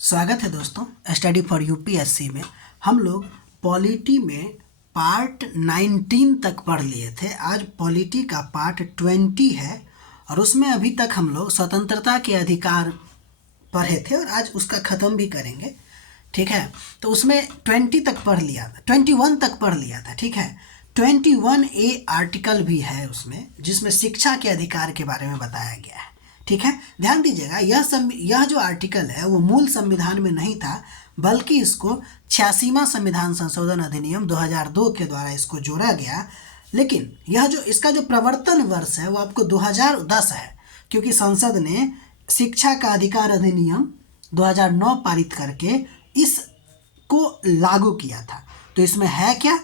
स्वागत है दोस्तों स्टडी फॉर यूपीएससी में। हम लोग पॉलिटी में पार्ट 19 तक पढ़ लिए थे। आज पॉलिटी का पार्ट 20 है और उसमें अभी तक हम लोग स्वतंत्रता के अधिकार पढ़े थे और आज उसका ख़त्म भी करेंगे। ठीक है, तो उसमें 20 तक पढ़ लिया था, 21 तक पढ़ लिया था। ठीक है, 21A आर्टिकल भी है उसमें, जिसमें शिक्षा के अधिकार के बारे में बताया गया है। ठीक है, ध्यान दीजिएगा, यह जो आर्टिकल है वो मूल संविधान में नहीं था, बल्कि इसको 86वां संविधान संशोधन अधिनियम 2002 के द्वारा इसको जोड़ा गया। लेकिन यह जो इसका जो प्रवर्तन वर्ष है वो आपको 2010 है, क्योंकि संसद ने शिक्षा का अधिकार अधिनियम 2009 पारित करके इसको लागू किया था। तो इसमें है क्या,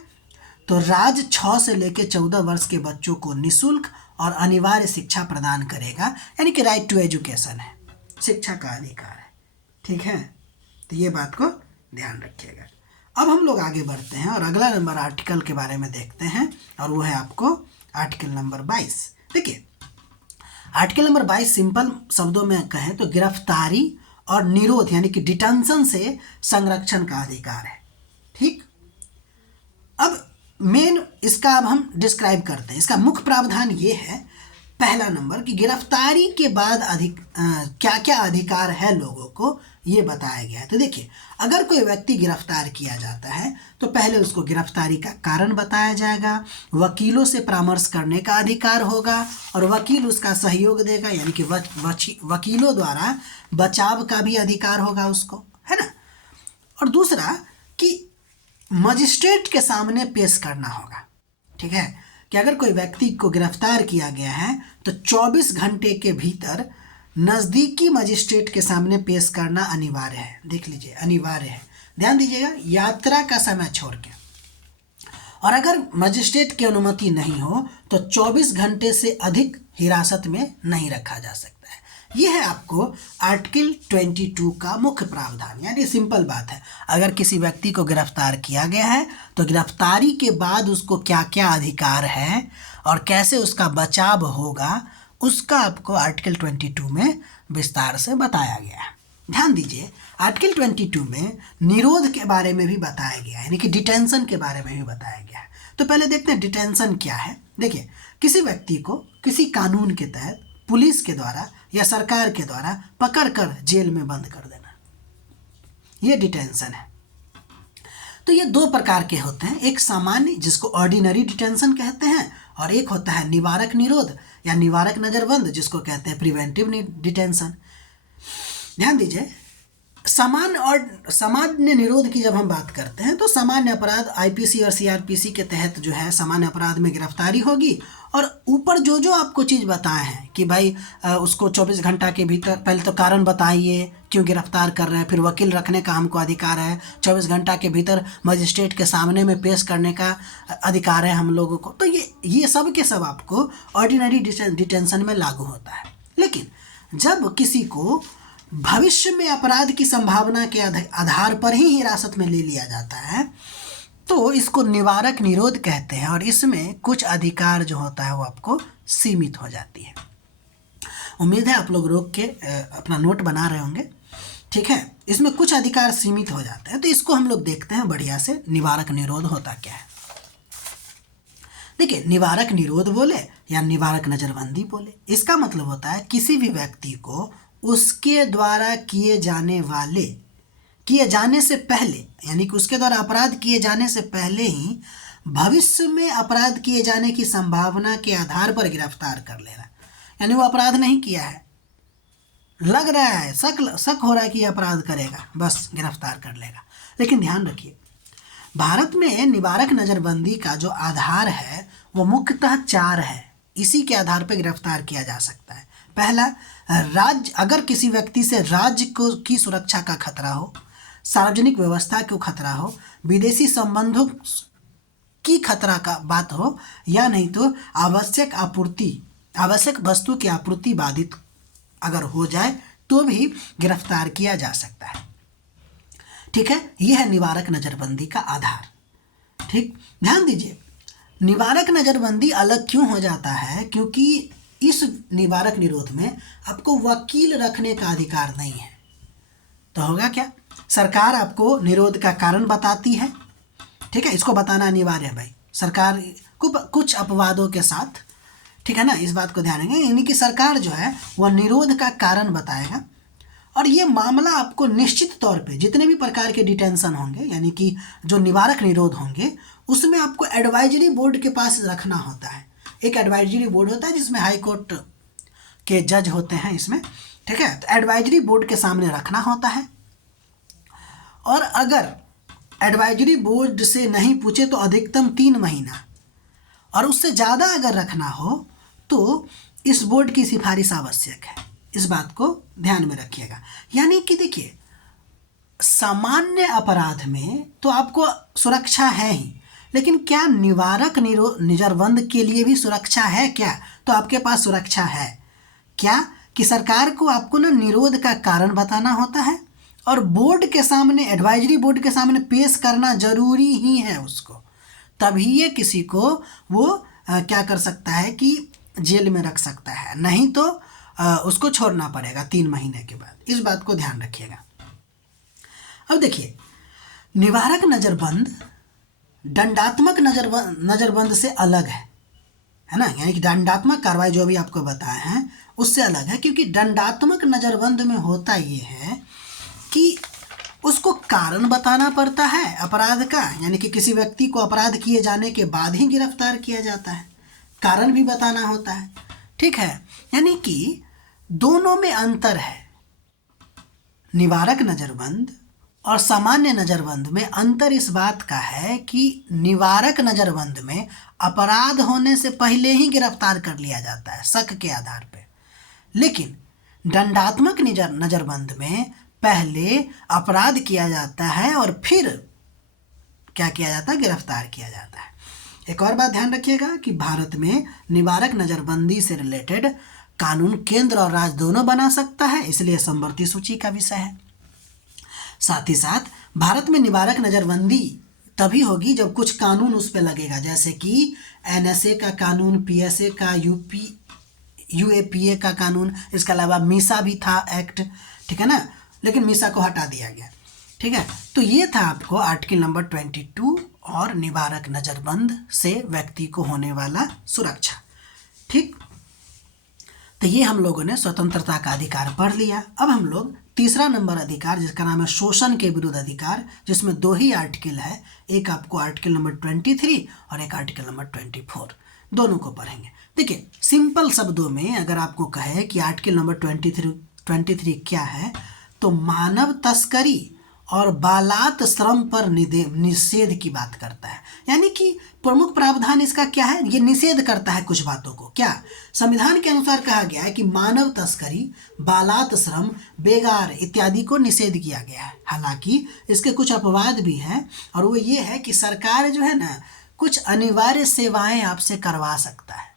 तो राज्य 6 से लेकर 14 वर्ष के बच्चों को निःशुल्क और अनिवार्य शिक्षा प्रदान करेगा, यानी कि राइट टू एजुकेशन है, शिक्षा का अधिकार है। ठीक है, तो ये बात को ध्यान रखिएगा। अब हम लोग आगे बढ़ते हैं और अगला नंबर आर्टिकल के बारे में देखते हैं, और वो है आपको आर्टिकल नंबर 22। देखिए, आर्टिकल नंबर 22 सिंपल शब्दों में कहें तो गिरफ्तारी और निरोध यानी कि डिटेंशन से संरक्षण का अधिकार है। ठीक, अब मेन इसका अब हम डिस्क्राइब करते हैं। इसका मुख्य प्रावधान ये है, पहला नंबर, कि गिरफ्तारी के बाद क्या क्या अधिकार है लोगों को, ये बताया गया है। तो देखिए, अगर कोई व्यक्ति गिरफ्तार किया जाता है तो पहले उसको गिरफ्तारी का कारण बताया जाएगा, वकीलों से परामर्श करने का अधिकार होगा और वकील उसका सहयोग देगा, यानी कि वकीलों द्वारा बचाव का भी अधिकार होगा उसको, है ना। और दूसरा कि मजिस्ट्रेट के सामने पेश करना होगा। ठीक है, कि अगर कोई व्यक्ति को गिरफ्तार किया गया है तो 24 घंटे के भीतर नज़दीकी मजिस्ट्रेट के सामने पेश करना अनिवार्य है। देख लीजिए, अनिवार्य है, ध्यान दीजिएगा, यात्रा का समय छोड़ के। और अगर मजिस्ट्रेट की अनुमति नहीं हो तो 24 घंटे से अधिक हिरासत में नहीं रखा जा सकता है। ये है आपको आर्टिकल 22 का मुख्य प्रावधान। यानी सिंपल बात है, अगर किसी व्यक्ति को गिरफ्तार किया गया है तो गिरफ्तारी के बाद उसको क्या क्या अधिकार है और कैसे उसका बचाव होगा, उसका आपको आर्टिकल 22 में विस्तार से बताया गया है। ध्यान दीजिए, आर्टिकल 22 में निरोध के बारे में भी बताया गया है, यानी कि डिटेंशन के बारे में भी बताया गया है। तो पहले देखते हैं डिटेंशन क्या है। देखिए, किसी व्यक्ति को किसी कानून के तहत पुलिस के द्वारा या सरकार के द्वारा पकड़कर जेल में बंद कर देना, ये डिटेंशन है। तो ये दो प्रकार के होते हैं, एक सामान्य जिसको ऑर्डिनरी डिटेंशन कहते हैं, और एक होता है निवारक निरोध या निवारक नजरबंद जिसको कहते हैं प्रिवेंटिव डिटेंशन। ध्यान दीजिए, सामान्य निरोध की जब हम बात करते हैं तो सामान्य अपराध आईपीसी और सीआरपीसी के तहत जो है सामान्य अपराध में गिरफ्तारी होगी, और ऊपर जो जो आपको चीज़ बताए हैं कि भाई उसको 24 घंटा के भीतर, पहले तो कारण बताइए क्यों गिरफ्तार कर रहे हैं, फिर वकील रखने का हमको अधिकार है, 24 घंटा के भीतर मजिस्ट्रेट के सामने में पेश करने का अधिकार है हम लोगों को। तो ये सब के सब आपको ऑर्डिनरी डिटेंशन में लागू होता है। लेकिन जब किसी को भविष्य में अपराध की संभावना के आधार पर ही हिरासत में ले लिया जाता है तो इसको निवारक निरोध कहते हैं, और इसमें कुछ अधिकार जो होता है वो आपको सीमित हो जाती है। उम्मीद है आप लोग रोक के अपना नोट बना रहे होंगे। ठीक है, इसमें कुछ अधिकार सीमित हो जाते हैं, तो इसको हम लोग देखते हैं बढ़िया से, निवारक निरोध होता क्या है। देखिए, निवारक निरोध बोले या निवारक नजरबंदी बोले, इसका मतलब होता है किसी भी व्यक्ति को उसके द्वारा किए जाने से पहले, यानी कि उसके द्वारा अपराध किए जाने से पहले ही भविष्य में अपराध किए जाने की संभावना के आधार पर गिरफ्तार कर लेना। यानी वो अपराध नहीं किया है, लग रहा है, शक हो रहा है कि ये अपराध करेगा, बस गिरफ्तार कर लेगा। लेकिन ध्यान रखिए, भारत में निवारक नज़रबंदी का जो आधार है वो मुख्यतः 4 है। इसी के आधार पर गिरफ्तार किया जा सकता है। पहला, राज्य, अगर किसी व्यक्ति से राज्य की सुरक्षा का खतरा हो, सार्वजनिक व्यवस्था को खतरा हो, विदेशी संबंधों की खतरा का बात हो, या नहीं तो आवश्यक वस्तु की आपूर्ति बाधित अगर हो जाए तो भी गिरफ्तार किया जा सकता है। ठीक है, यह है निवारक नज़रबंदी का आधार। ठीक, ध्यान दीजिए, निवारक नज़रबंदी अलग क्यों हो जाता है, क्योंकि इस निवारक निरोध में आपको वकील रखने का अधिकार नहीं है। तो होगा क्या, सरकार आपको निरोध का कारण बताती है, ठीक है, इसको बताना अनिवार्य है भाई, सरकार को कुछ अपवादों के साथ, ठीक है ना, इस बात को ध्यान रखेंगे, यानी कि सरकार जो है वह निरोध का कारण बताएगा। और ये मामला आपको निश्चित तौर पे जितने भी प्रकार के डिटेंशन होंगे, यानी कि जो निवारक निरोध होंगे, उसमें आपको एडवाइजरी बोर्ड के पास रखना होता है। एक एडवाइजरी बोर्ड होता है जिसमें हाई कोर्ट के जज होते हैं इसमें, ठीक है, तो एडवाइजरी बोर्ड के सामने रखना होता है। और अगर एडवाइजरी बोर्ड से नहीं पूछे तो अधिकतम 3 महीना, और उससे ज़्यादा अगर रखना हो तो इस बोर्ड की सिफारिश आवश्यक है। इस बात को ध्यान में रखिएगा। यानी कि देखिए, सामान्य अपराध में तो आपको सुरक्षा है ही, लेकिन क्या निवारक नज़रबंद के लिए भी सुरक्षा है क्या? तो आपके पास सुरक्षा है क्या कि सरकार को आपको ना निरोध का कारण बताना होता है और बोर्ड के सामने, एडवाइजरी बोर्ड के सामने पेश करना जरूरी ही है उसको, तभी ये किसी को वो क्या कर सकता है कि जेल में रख सकता है, नहीं तो उसको छोड़ना पड़ेगा 3 महीने के बाद। इस बात को ध्यान रखिएगा। अब देखिए, निवारक नज़रबंद दंडात्मक नज़रबंद से अलग है ना, यानी कि दंडात्मक कार्रवाई जो भी आपको बताए हैं उससे अलग है, क्योंकि दंडात्मक नज़रबंद में होता ये है कि उसको कारण बताना पड़ता है अपराध का, यानी कि किसी व्यक्ति को अपराध किए जाने के बाद ही गिरफ्तार किया जाता है, कारण भी बताना होता है, ठीक है। यानी कि दोनों में अंतर है। निवारक नज़रबंद और सामान्य नज़रबंद में अंतर इस बात का है कि निवारक नज़रबंद में अपराध होने से पहले ही गिरफ्तार कर लिया जाता है शक के आधार पर, लेकिन दंडात्मक नज़रबंद में पहले अपराध किया जाता है और फिर क्या किया जाता है, गिरफ्तार किया जाता है। एक और बात ध्यान रखिएगा कि भारत में निवारक नज़रबंदी से रिलेटेड कानून केंद्र और राज्य दोनों बना सकता है, इसलिए समवर्ती सूची का विषय है। साथ ही साथ भारत में निवारक नज़रबंदी तभी होगी जब कुछ कानून उस पर लगेगा, जैसे कि NSA का कानून, PSA का, UAPA का कानून, इसके अलावा मीसा भी था एक्ट, ठीक है ना, लेकिन मीसा को हटा दिया गया, ठीक है। तो ये था आपको आर्टिकल नंबर 22 और निवारक नज़रबंद से व्यक्ति को होने वाला सुरक्षा, ठीक। तो ये हम लोगों ने स्वतंत्रता का अधिकार पढ़ लिया। अब हम लोग तीसरा नंबर अधिकार, जिसका नाम है शोषण के विरुद्ध अधिकार, जिसमें 2 ही आर्टिकल है, एक आपको आर्टिकल नंबर 23 और एक आर्टिकल नंबर 24, दोनों को पढ़ेंगे। देखिए, सिंपल शब्दों में अगर आपको कहे कि आर्टिकल नंबर 23 क्या है, तो मानव तस्करी और बालात श्रम पर निषेध की बात करता है। यानी कि प्रमुख प्रावधान इसका क्या है, ये निषेध करता है कुछ बातों को। क्या संविधान के अनुसार कहा गया है कि मानव तस्करी, बालात श्रम, बेगार इत्यादि को निषेध किया गया है। हालांकि इसके कुछ अपवाद भी हैं, और वो ये है कि सरकार जो है ना, कुछ अनिवार्य सेवाएं आपसे करवा सकता है,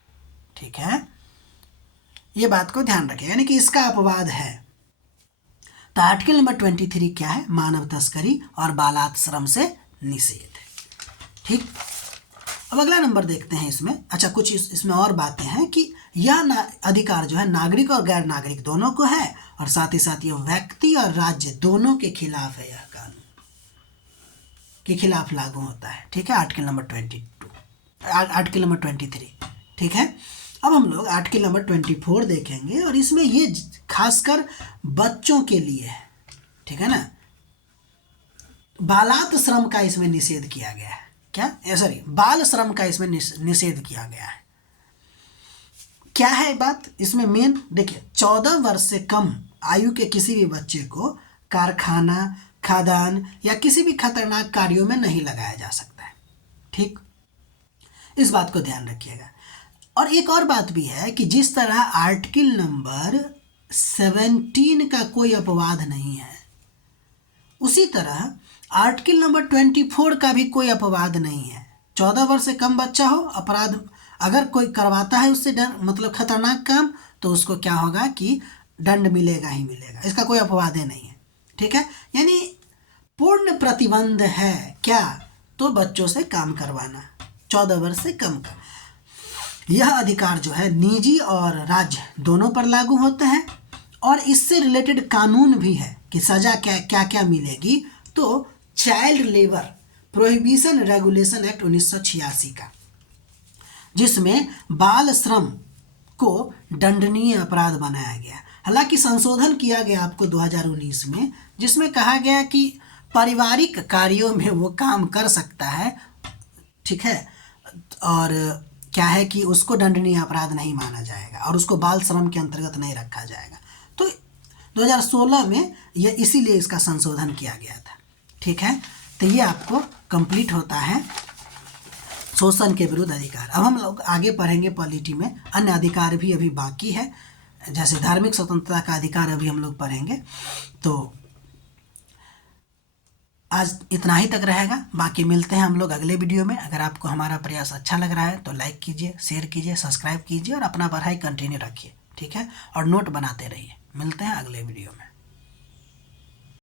ठीक है, ये बात को ध्यान रखें, यानी कि इसका अपवाद है। तो आर्टिकल नंबर 23 क्या है, मानव तस्करी और बालात श्रम से निषेध, ठीक। अब अगला नंबर देखते हैं इसमें। अच्छा, कुछ इसमें और बातें हैं कि यह अधिकार जो है नागरिक और गैर नागरिक दोनों को है, और साथ ही साथ यह व्यक्ति और राज्य दोनों के खिलाफ है, यह कानून के खिलाफ लागू होता है, ठीक है। आर्टिकल नंबर 23, ठीक है। अब हम लोग आर्टिकल नंबर 24 देखेंगे, और इसमें ये खासकर बच्चों के लिए है, ठीक है ना। बालात श्रम का इसमें निषेध किया गया है, क्या सॉरी बाल श्रम का इसमें निषेध किया गया है। क्या है बात इसमें मेन, देखिए, 14 वर्ष से कम आयु के किसी भी बच्चे को कारखाना, खदान या किसी भी खतरनाक कार्यों में नहीं लगाया जा सकता है, ठीक। इस बात को ध्यान रखिएगा। और एक और बात भी है कि जिस तरह आर्टिकल नंबर 17 का कोई अपवाद नहीं है, उसी तरह आर्टिकल नंबर 24 का भी कोई अपवाद नहीं है। 14 वर्ष से कम बच्चा हो, अपराध अगर कोई करवाता है उससे मतलब खतरनाक काम, तो उसको क्या होगा कि दंड मिलेगा ही मिलेगा, इसका कोई अपवाद नहीं है, ठीक है। यानी पूर्ण प्रतिबंध है क्या, तो बच्चों से काम करवाना 14 वर्ष से कम का। यह अधिकार जो है निजी और राज्य दोनों पर लागू होते हैं, और इससे रिलेटेड कानून भी है कि सज़ा क्या क्या क्या मिलेगी। तो child labour prohibition regulation act 1986 का, जिसमें बाल श्रम को दंडनीय अपराध बनाया गया। हालांकि संशोधन किया गया आपको 2019 में, जिसमें कहा गया कि पारिवारिक कार्यों में वो काम कर सकता है, ठीक है, और क्या है कि उसको दंडनीय अपराध नहीं माना जाएगा और उसको बाल श्रम के अंतर्गत नहीं रखा जाएगा। तो 2016 में यह इसीलिए इसका संशोधन किया गया था, ठीक है। तो ये आपको कंप्लीट होता है शोषण के विरुद्ध अधिकार। अब हम लोग आगे पढ़ेंगे पॉलिटी में अन्य अधिकार भी अभी बाकी है, जैसे धार्मिक स्वतंत्रता का अधिकार अभी हम लोग पढ़ेंगे। तो आज इतना ही तक रहेगा, बाकी मिलते हैं हम लोग अगले वीडियो में। अगर आपको हमारा प्रयास अच्छा लग रहा है तो लाइक कीजिए, शेयर कीजिए, सब्सक्राइब कीजिए और अपना पढ़ाई कंटिन्यू रखिए, ठीक है, और नोट बनाते रहिए। मिलते हैं अगले वीडियो में।